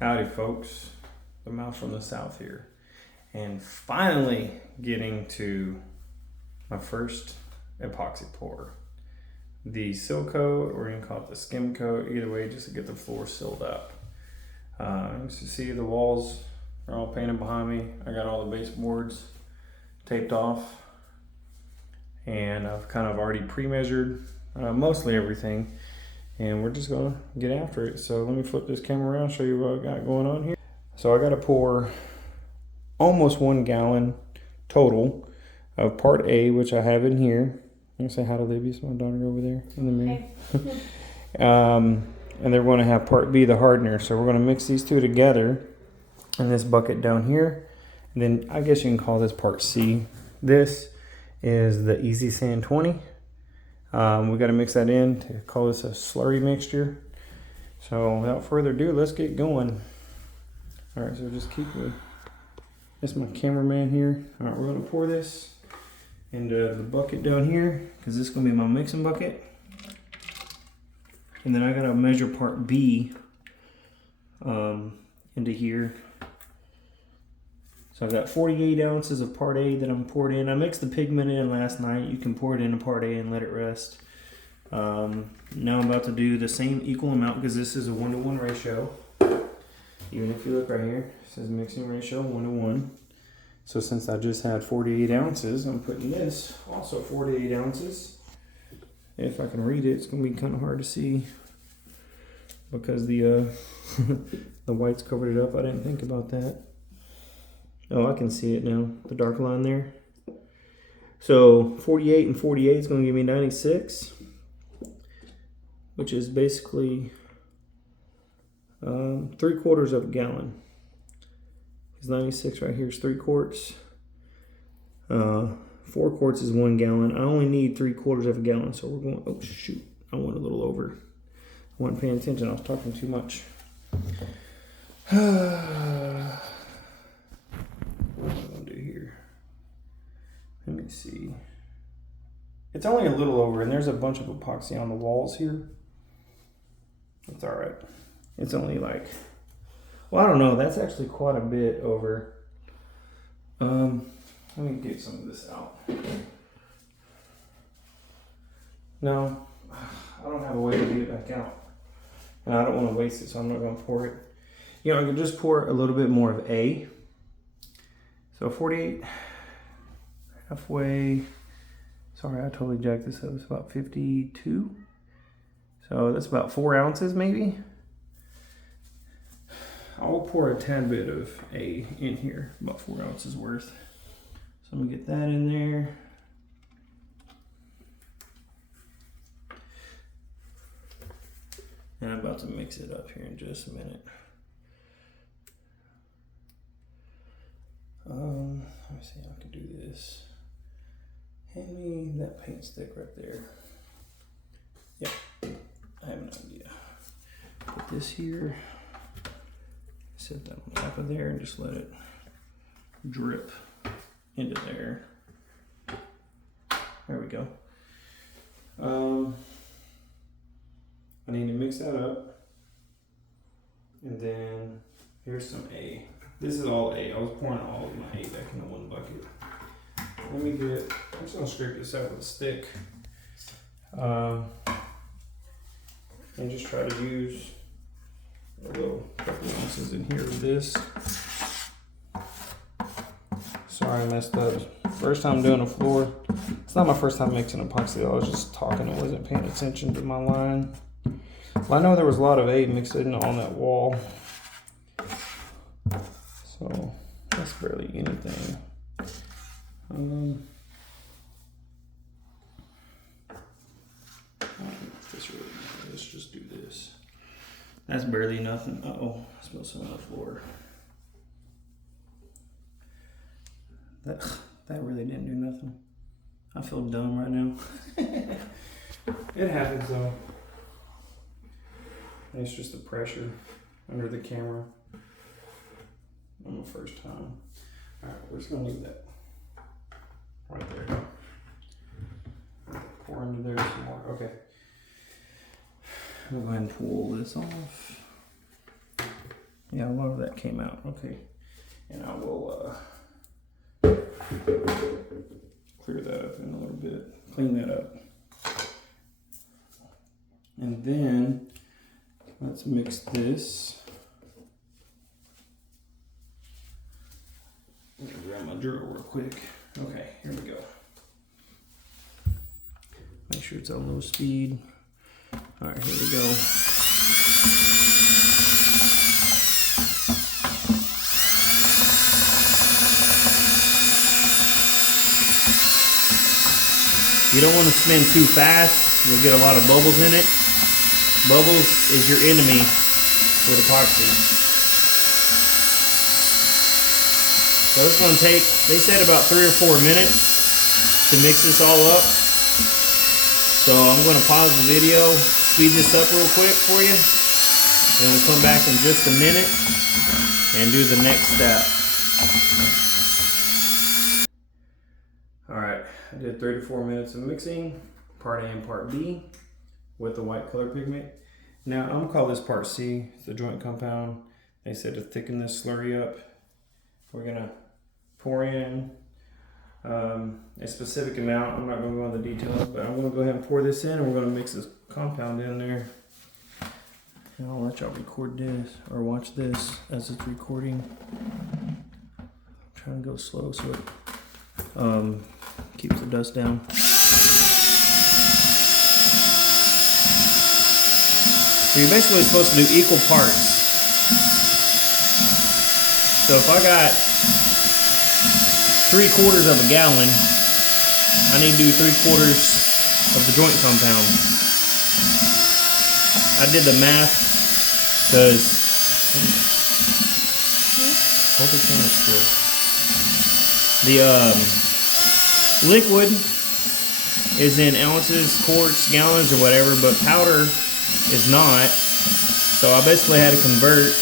Howdy folks, the mouse from the south here, and finally getting to my first epoxy pour. The seal coat, or you can call it the skim coat, either way, just to get the floor sealed up. As you see, the walls are all painted behind me. I got all the baseboards taped off, and I've kind of already pre-measured mostly everything. And we're just gonna get after it. So let me flip this camera around, show you what I got going on here. So I gotta pour almost 1 gallon total of part A, which I have in here. I'm gonna say hi to Libby, it's my daughter over there in the mirror. Hey. And they're gonna have part B, the hardener. So we're gonna mix these two together in this bucket down here. And then I guess you can call this part C. This is the Easy Sand 20. We got to mix that in to call this a slurry mixture. So without further ado, let's get going. All right, so just keep with this, my cameraman here. All right, we're gonna pour this into the bucket down here because this is gonna be my mixing bucket. And then I gotta measure part B into here. So I've got 48 ounces of part A that I'm poured in. I mixed the pigment in last night. You can pour it into part A and let it rest. Now I'm about to do the same equal amount because this is a 1-to-1 ratio. Even if you look right here, it says mixing ratio 1-to-1. So since I just had 48 ounces, I'm putting this also 48 ounces. If I can read it, it's gonna be kind of hard to see because the the white's covered it up. I didn't think about that. Oh, I can see it now, the dark line there. So 48 and 48 is going to give me 96, which is basically 3/4 of a gallon. Because 96 right here is 3 quarts. 4 quarts is 1 gallon. I only need 3/4 of a gallon, so we're going, oh shoot, I went a little over. I wasn't paying attention, I was talking too much. What am I going to do here? Let me see. It's only a little over, and there's a bunch of epoxy on the walls here. It's all right. It's only like, well, I don't know. That's actually quite a bit over. Let me get some of this out. No, I don't have a way to get it back out. And I don't want to waste it, so I'm not going to pour it. You know, I could just pour a little bit more of A. So 48, halfway, sorry, I totally jacked this up. It's about 52. So that's about 4 ounces maybe. I'll pour a tad bit of A in here, about 4 ounces worth. So I'm gonna get that in there. And I'm about to mix it up here in just a minute. Let me see how I can do this. Hand me that paint stick right there. Yep, I have an idea. Put this here, set that on top of there, and just let it drip into there. There we go. I need to mix that up. And then here's some A. This is all A. I was pouring all of my A back into one bucket. Let me get, I'm just gonna scrape this out with a stick. And just try to use a little couple ounces in here of this. Sorry I messed up. First time doing a floor. It's not my first time mixing epoxy. I was just talking and wasn't paying attention to my line. Well, I know there was a lot of A mixed in on that wall. So that's barely anything. This really, let's just do this. That's barely nothing. Uh-oh, I smell some on the floor. That really didn't do nothing. I feel dumb right now. It happens though. It's just the pressure under the camera on the first time. All right, we're just gonna leave that right there. Pour into there some more. Okay. I'll go ahead and pull this off. Yeah, a lot of that came out. Okay. And I will clear that up in a little bit. Clean that up. And then let's mix this. Let me grab my drill real quick. Okay, here we go. Make sure it's on low speed. All right, here we go. You don't want to spin too fast. You'll get a lot of bubbles in it. Bubbles is your enemy with epoxy. So it's going to take, they said about 3 or 4 minutes to mix this all up. So I'm going to pause the video, speed this up real quick for you, and we'll come back in just a minute and do the next step. Alright, I did 3 to 4 minutes of mixing, part A and part B, with the white color pigment. Now I'm going to call this part C, it's the joint compound. They said to thicken this slurry up. We're going to pour in a specific amount. I'm not going to go into the details, but I'm going to go ahead and pour this in, and we're going to mix this compound in there. And I'll let y'all record this or watch this as it's recording. I'm trying to go slow so it keeps the dust down. So you're basically supposed to do equal parts. So if I got 3/4 of a gallon, I need to do 3/4 of the joint compound. I did the math because hold the camera still. The liquid is in ounces, quarts, gallons, or whatever, but powder is not. So I basically had to convert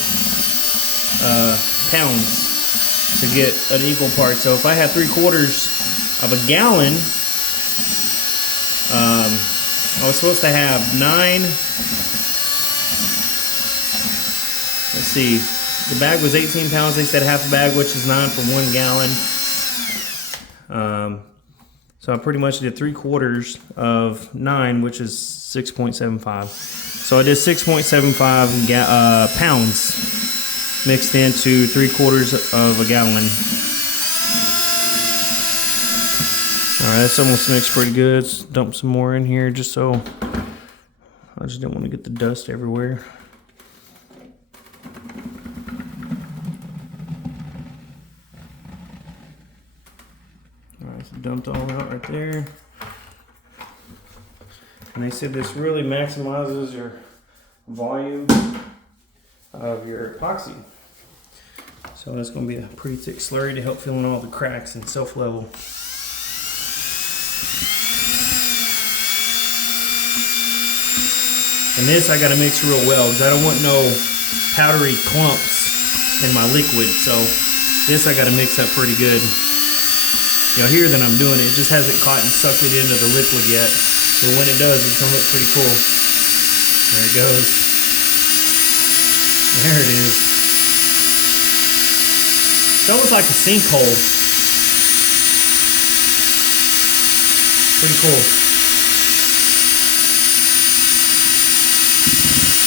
pounds to get an equal part. So if I have 3/4 of a gallon, I was supposed to have 9. Let's see, the bag was 18 pounds. They said half a bag, which is 9 for 1 gallon. So I pretty much did 3/4 of 9, which is 6.75. So I did 6.75 pounds mixed into 3/4 of a gallon. Alright, that's almost mixed pretty good. Let's dump some more in here just so I just didn't want to get the dust everywhere. Alright, so dumped all out right there. And they said this really maximizes your volume of your epoxy. So that's going to be a pretty thick slurry to help fill in all the cracks and self-level. And this I got to mix real well because I don't want no powdery clumps in my liquid. So this I got to mix up pretty good. You'll hear that I'm doing it. It just hasn't caught and sucked it into the liquid yet. But when it does, it's going to look pretty cool. There it goes. There it is. It's almost like a sinkhole. Pretty cool.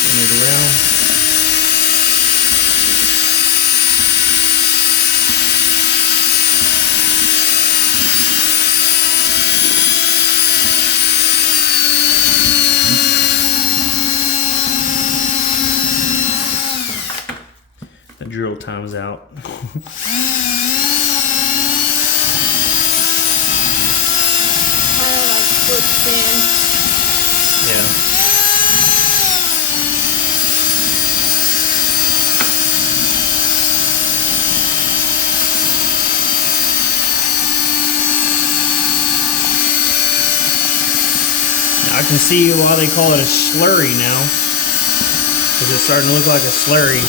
Turn it around. The drill time's out. Yeah. I can see why they call it a slurry now, because it's starting to look like a slurry.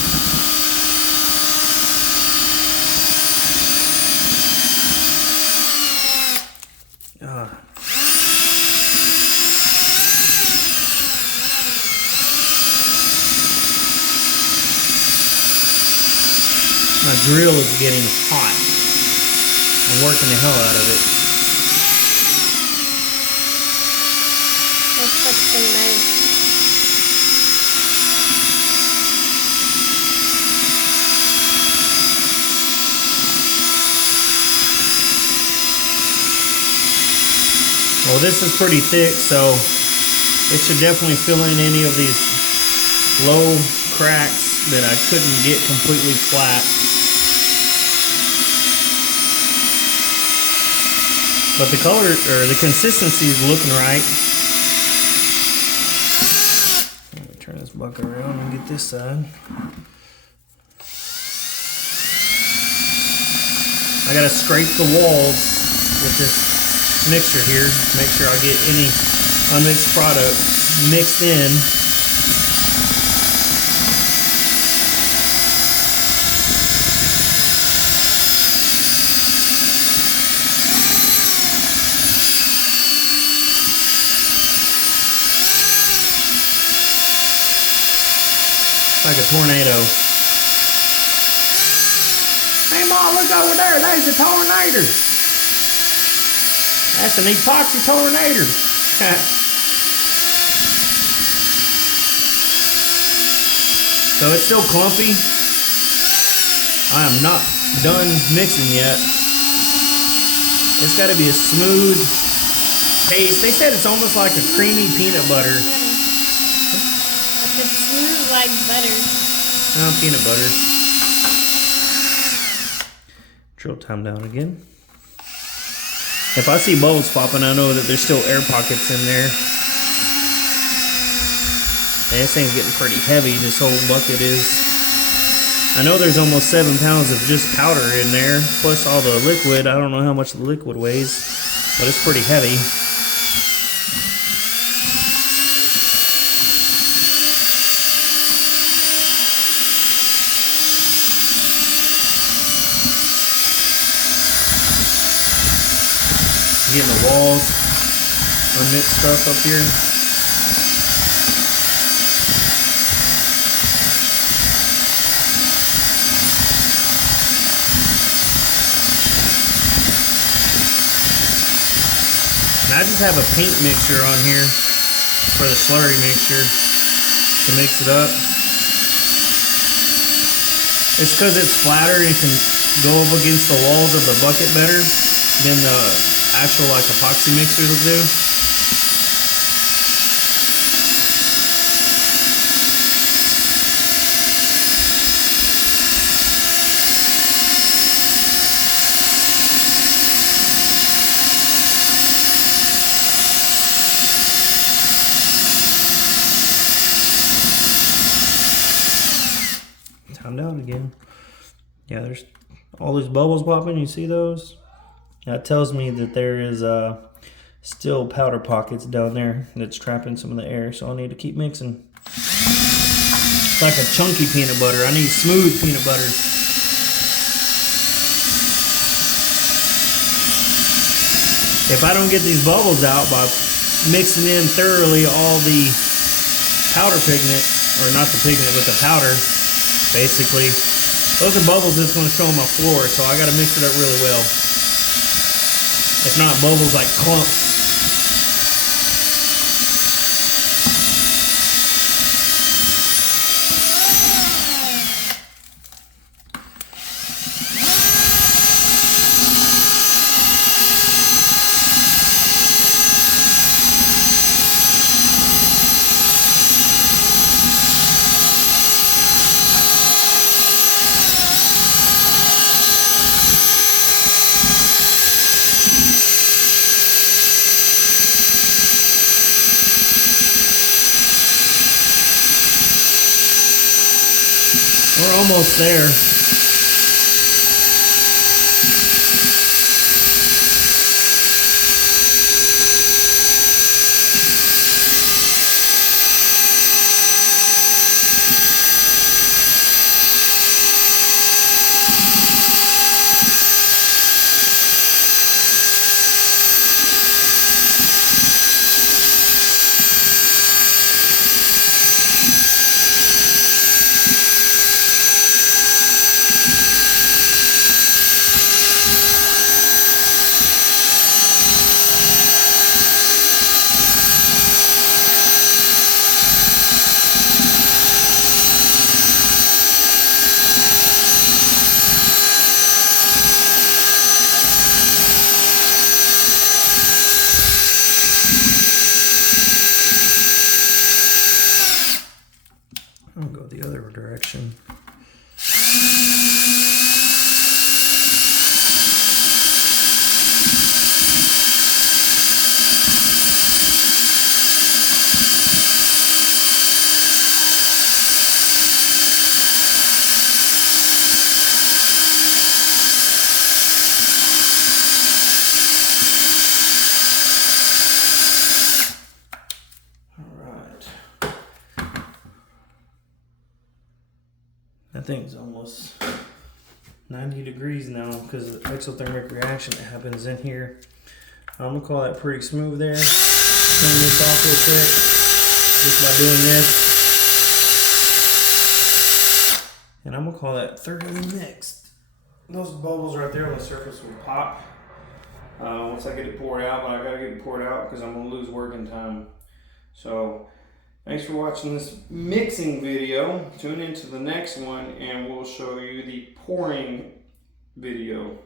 drill is getting hot. I'm working the hell out of it. That's such a mess. Well, this is pretty thick, so it should definitely fill in any of these low cracks that I couldn't get completely flat. But the color, or the consistency is looking right. Let me turn this bucket around and get this side. I gotta scrape the walls with this mixture here, make sure I get any unmixed product mixed in. Like a tornado. Hey Mom, look over there, there's a tornado. That's an epoxy tornado. So it's still clumpy. I am not done mixing yet. It's got to be a smooth paste. They said it's almost like a creamy peanut butter. Like it's smooth like butter. Peanut butter. Drill time down again. If I see bubbles popping, I know that there's still air pockets in there. And this thing's getting pretty heavy, this whole bucket is. I know there's almost 7 pounds of just powder in there, plus all the liquid. I don't know how much the liquid weighs, but it's pretty heavy. Getting the walls, unmixed stuff up here. And I just have a paint mixture on here for the slurry mixture to mix it up. It's because it's flatter and it can go up against the walls of the bucket better than the actual like epoxy mixers will do. Time down again. Yeah, there's all these bubbles popping. You see those? That tells me that there is still powder pockets down there that's trapping some of the air, so I'll need to keep mixing. It's like a chunky peanut butter. I need smooth peanut butter. If I don't get these bubbles out by mixing in thoroughly all the powder pigment, or not the pigment, but the powder, basically, those are bubbles that's going to show on my floor, so I got to mix it up really well. If not, bubbles like clumps. We're almost there. the other direction. That thing's almost 90 degrees now because of the exothermic reaction that happens in here. I'm gonna call that pretty smooth there. Clean this off real quick just by doing this. And I'm gonna call that thoroughly mixed. Those bubbles right there on the surface will pop once I get it poured out, but I gotta get it poured out because I'm gonna lose working time. So thanks for watching this mixing video. Tune into the next one and we'll show you the pouring video.